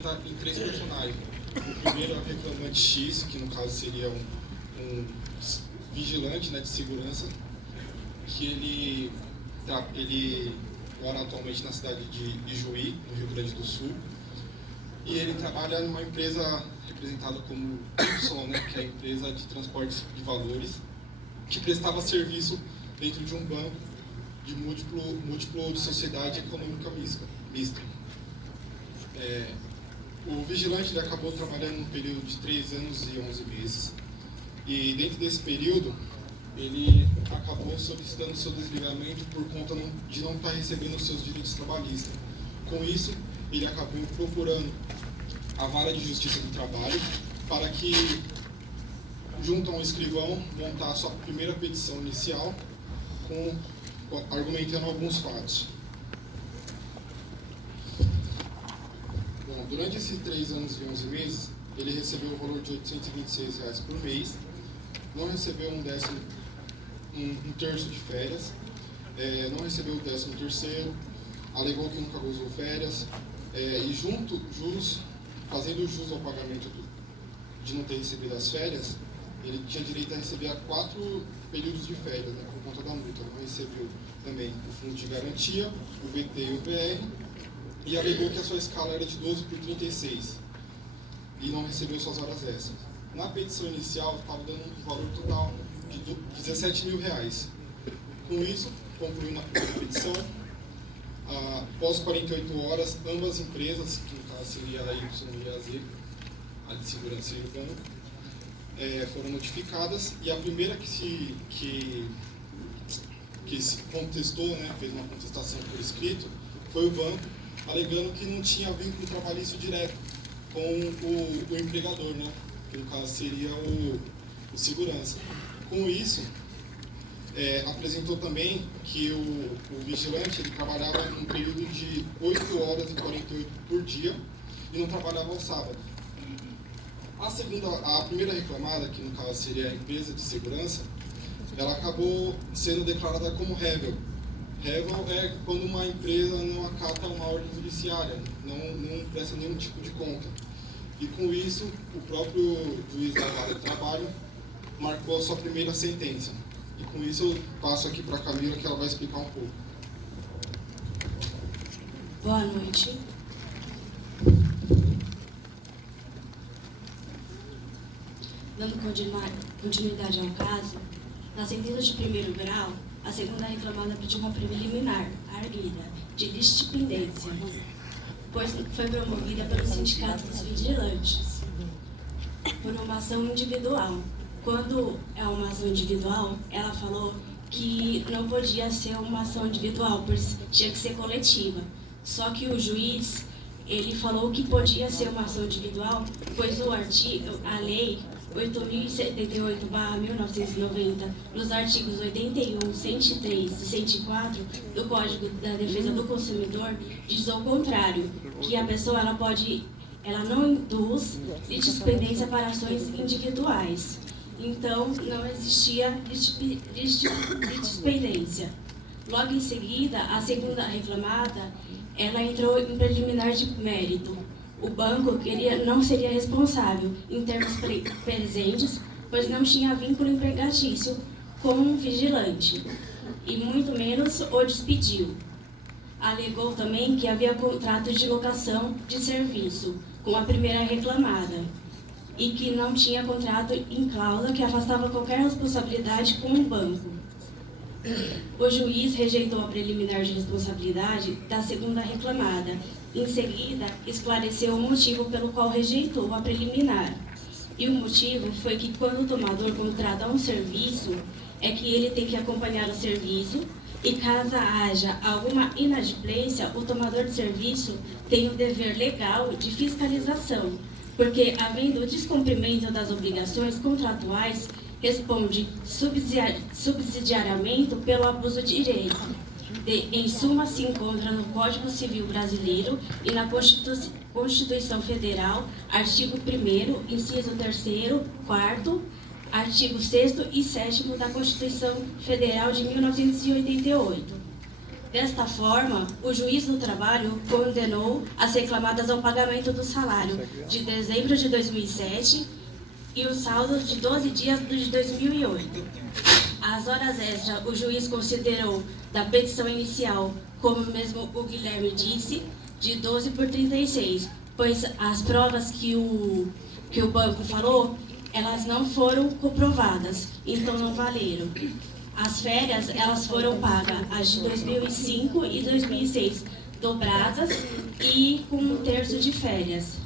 Tá em três personagens. O primeiro é o reclamante X, que no caso seria um vigilante, né, de segurança, que ele mora atualmente na cidade de Juí, no Rio Grande do Sul, e ele trabalha numa empresa representada como Y, né, que é a empresa de transportes de valores, que prestava serviço dentro de um banco de múltiplo de sociedade econômica mista. O vigilante ele acabou trabalhando num período de 3 anos e 11 meses. E dentro desse período, ele acabou solicitando seu desligamento por conta de não estar recebendo os seus direitos trabalhistas. Com isso, ele acabou procurando a Vara de Justiça do Trabalho para que, junto a um escrivão, montar a sua primeira petição inicial, argumentando alguns fatos. Durante esses 3 anos e 11 meses, ele recebeu o valor de R$ 826 por mês, não recebeu um terço de férias, não recebeu o 13º, alegou que nunca gozou férias, e fazendo jus ao pagamento de não ter recebido as férias, ele tinha direito a receber 4 períodos de férias, né, por conta da multa. Não recebeu também o fundo de garantia, o VT e o VR, e alegou que a sua escala era de 12 por 36 e não recebeu suas horas extras. Na petição inicial, estava dando um valor total de R$17 mil. Com isso, concluiu a petição. Após 48 horas, ambas as empresas, que no caso seria a Y e a Z, a de segurança e o banco, foram notificadas, e a primeira que se contestou, né, fez uma contestação por escrito, foi o banco, alegando que não tinha vínculo trabalhista direto com o empregador, né? Que no caso seria o segurança. Com isso, apresentou também que o vigilante ele trabalhava num período de 8 horas e 48 por dia e não trabalhava ao sábado. A primeira reclamada, que no caso seria a empresa de segurança, ela acabou sendo declarada como rével. Rével é quando uma empresa não acata uma ordem judiciária, não presta nenhum tipo de conta. E com isso, o próprio juiz da Vara de Trabalho marcou a sua primeira sentença. E com isso eu passo aqui para a Camila, que ela vai explicar um pouco. Boa noite. Dando continuidade ao caso, na sentença de primeiro grau, a segunda reclamada pediu uma preliminar, arguida, de litispendência, pois foi promovida pelo Sindicato dos Vigilantes, por uma ação individual. Quando é uma ação individual, ela falou que não podia ser uma ação individual, pois tinha que ser coletiva. Só que o juiz, ele falou que podia ser uma ação individual, pois a lei 8.078/1990, nos artigos 81, 103 e 104 do Código da Defesa do Consumidor, diz ao contrário, que a pessoa ela não induz litispendência para ações individuais. Então, não existia litispendência. Logo em seguida, a segunda reclamada, ela entrou em preliminar de mérito. O banco não seria responsável em termos presentes, pois não tinha vínculo empregatício com um vigilante, e muito menos o despediu. Alegou também que havia contrato de locação de serviço com a primeira reclamada, e que não tinha contrato em cláusula que afastava qualquer responsabilidade com o banco. O juiz rejeitou a preliminar de responsabilidade da segunda reclamada. Em seguida, esclareceu o motivo pelo qual rejeitou a preliminar. E o motivo foi que quando o tomador contrata um serviço, é que ele tem que acompanhar o serviço, e caso haja alguma inadimplência, o tomador de serviço tem o dever legal de fiscalização, porque, havendo o descumprimento das obrigações contratuais, responde subsidiariamente pelo abuso de direito. Em suma, se encontra no Código Civil Brasileiro e na Constituição Federal, artigo 1º, inciso 3º, 4º, artigo 6º e 7º da Constituição Federal de 1988. Desta forma, o juiz do trabalho condenou as reclamadas ao pagamento do salário de dezembro de 2007 e o saldo de 12 dias de 2008. As horas extras, o juiz considerou da petição inicial, como mesmo o Guilherme disse, de 12 por 36, pois as provas que o banco falou, elas não foram comprovadas, então não valeram. As férias, elas foram pagas, as de 2005 e 2006, dobradas e com 1/3 de férias.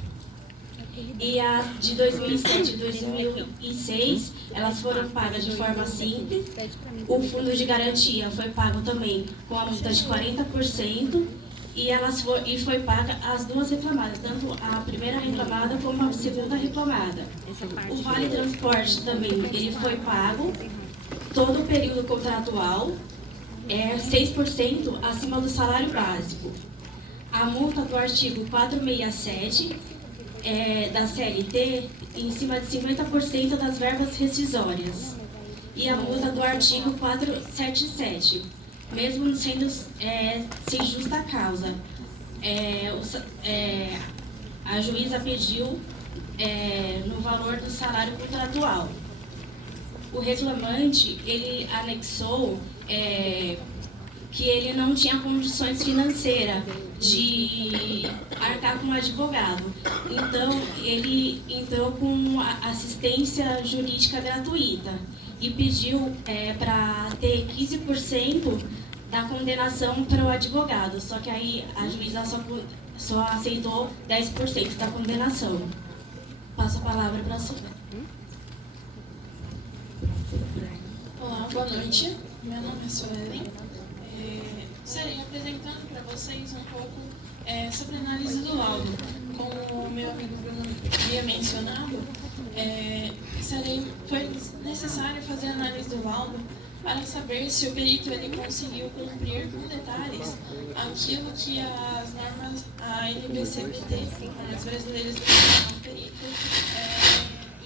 E as de 2007 e 2006, elas foram pagas de forma simples. O fundo de garantia foi pago também com a multa de 40%. E foi paga as duas reclamadas, tanto a primeira reclamada como a segunda reclamada. O vale transporte também, ele foi pago todo o período contratual, 6% acima do salário básico. A multa do artigo 467 da CLT em cima de 50% das verbas rescisórias. E a multa do artigo 477. Mesmo sendo sem justa causa. A juíza pediu no valor do salário contratual. O reclamante, ele anexou que ele não tinha condições financeiras de arcar com um advogado. Então, ele entrou com assistência jurídica gratuita e pediu para ter 15% da condenação para o advogado, só que aí a juíza só aceitou 10% da condenação. Passo a palavra para a Sônia. Olá, boa noite. Meu nome é Suelen. Estarei apresentando para vocês um pouco sobre a análise do laudo. Como o meu amigo Bruno havia mencionado, foi necessário fazer a análise do laudo para saber se o perito ele conseguiu cumprir com detalhes aquilo que as normas, a NBCPT, Normas Brasileiras do Perito,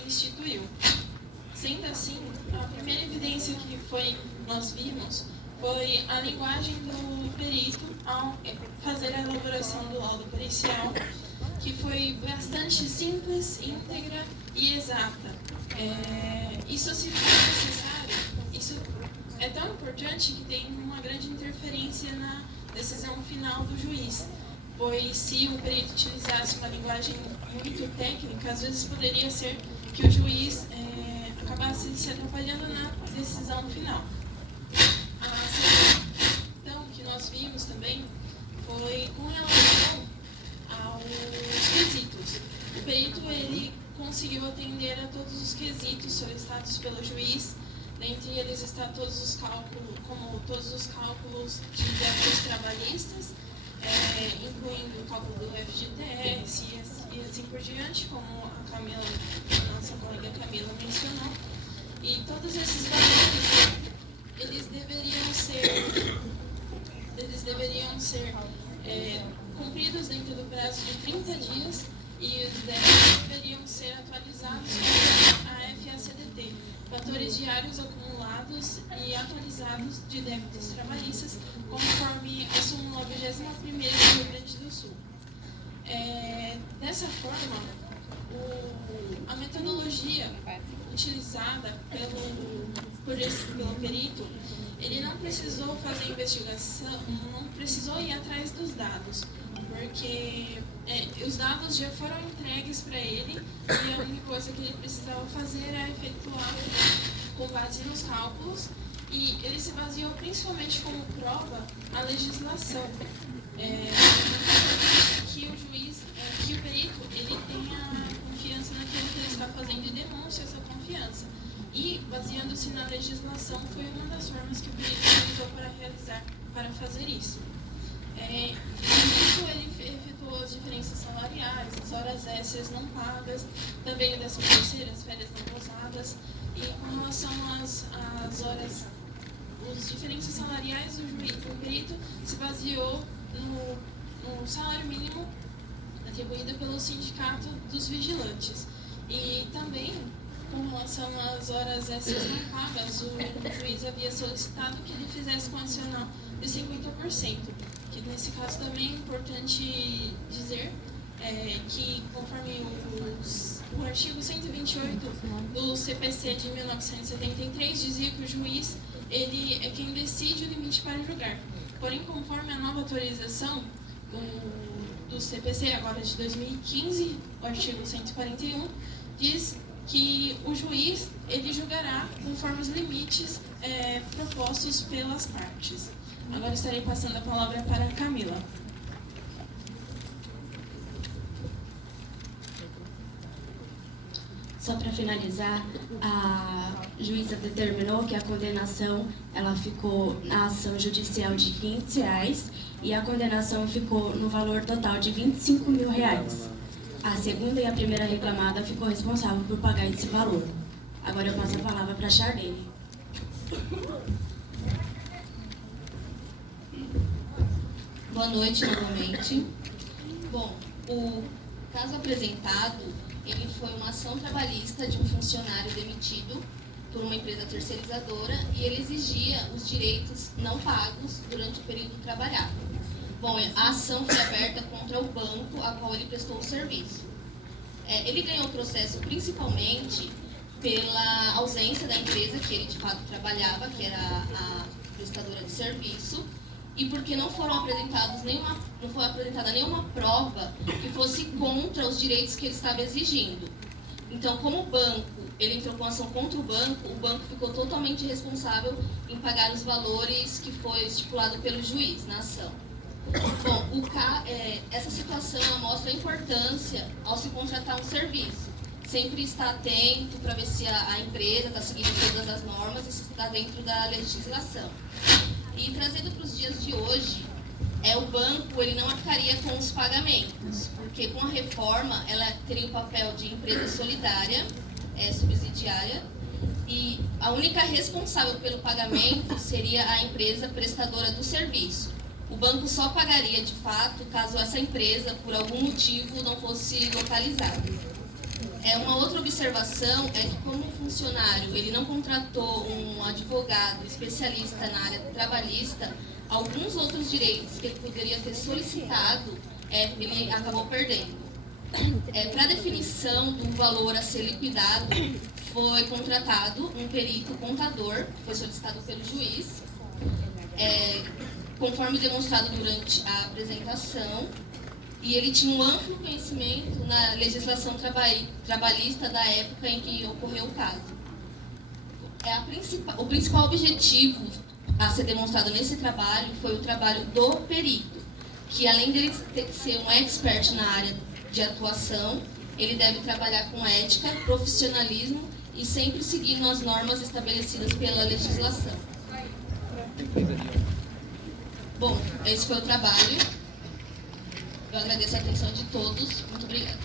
instituiu. Sendo assim, a primeira evidência que nós vimos foi a linguagem do perito ao fazer a elaboração do laudo pericial, que foi bastante simples, íntegra e exata. Isso se faz necessário, isso é tão importante que tem uma grande interferência na decisão final do juiz, pois se o perito utilizasse uma linguagem muito técnica, às vezes poderia ser que o juiz acabasse se atrapalhando na decisão final. A segunda questão que nós vimos também foi com relação aos quesitos. O perito ele conseguiu atender a todos os quesitos solicitados pelo juiz. Dentre eles está todos os cálculos de débitos trabalhistas, incluindo o cálculo do FGTS e assim por diante, como a nossa colega Camila mencionou. E todos esses valores, eles deveriam ser cumpridos dentro do prazo de 30 dias e os débitos deveriam ser atualizados com a FACDT, fatores diários acumulados e atualizados de débitos trabalhistas, conforme a súmula 21ª do Rio Grande do Sul. Dessa forma, a metodologia utilizada pelo perito, ele não precisou fazer investigação, não precisou ir atrás dos dados, porque os dados já foram entregues para ele e a única coisa que ele precisava fazer era efetuar com base nos cálculos, e ele se baseou principalmente como prova a legislação. Que o perito ele tenha confiança naquilo que ele está fazendo e demonstre essa confiança. E, baseando-se na legislação, foi uma das formas que o perito utilizou para fazer isso. Isso ele efetuou as diferenças salariais, as horas extras não pagas, também o 13º, as férias não gozadas, e com relação às horas, as diferenças salariais, o perito se baseou no salário mínimo atribuído pelo Sindicato dos Vigilantes. E também, com relação às horas extras não pagas, o juiz havia solicitado que ele fizesse de 50%. Que nesse caso também é importante dizer que, conforme o artigo 128 do CPC de 1973, dizia que o juiz ele é quem decide o limite para julgar. Porém, conforme a nova atualização do CPC, agora de 2015, o artigo 141, diz que o juiz ele julgará conforme os limites propostos pelas partes. Agora estarei passando a palavra para a Camila. Só para finalizar, a juíza determinou que a condenação ela ficou na ação judicial de R$500 e a condenação ficou no valor total de R$25 mil. A segunda e a primeira reclamada ficou responsável por pagar esse valor. Agora eu passo a palavra para a Charlene. Boa noite novamente. Bom, o caso apresentado, ele foi uma ação trabalhista de um funcionário demitido por uma empresa terceirizadora e ele exigia os direitos não pagos durante o período trabalhado. Bom, a ação foi aberta contra o banco a qual ele prestou o serviço. Ele ganhou o processo principalmente pela ausência da empresa que ele de fato trabalhava, que era a prestadora de serviço, e porque não foi apresentada nenhuma prova que fosse contra os direitos que ele estava exigindo. Então, como o banco, ele entrou com ação contra o banco ficou totalmente responsável em pagar os valores que foi estipulado pelo juiz na ação. Bom, essa situação ela mostra a importância ao se contratar um serviço. Sempre estar atento para ver se a empresa está seguindo todas as normas e se está dentro da legislação. E trazendo para os dias de hoje, o banco ele não arcaria com os pagamentos, porque com a reforma ela teria o papel de empresa solidária, subsidiária, e a única responsável pelo pagamento seria a empresa prestadora do serviço. O banco só pagaria de fato caso essa empresa, por algum motivo, não fosse localizada. Uma outra observação é que, como o funcionário ele não contratou um advogado especialista na área trabalhista, alguns outros direitos que ele poderia ter solicitado, ele acabou perdendo. Para a definição do valor a ser liquidado, foi contratado um perito contador, que foi solicitado pelo juiz, conforme demonstrado durante a apresentação, e ele tinha um amplo conhecimento na legislação trabalhista da época em que ocorreu o caso. O principal objetivo a ser demonstrado nesse trabalho foi o trabalho do perito, que além dele ter que ser um expert na área de atuação, ele deve trabalhar com ética, profissionalismo e sempre seguindo as normas estabelecidas pela legislação. Bom, esse foi o trabalho. Eu agradeço a atenção de todos. Muito obrigada.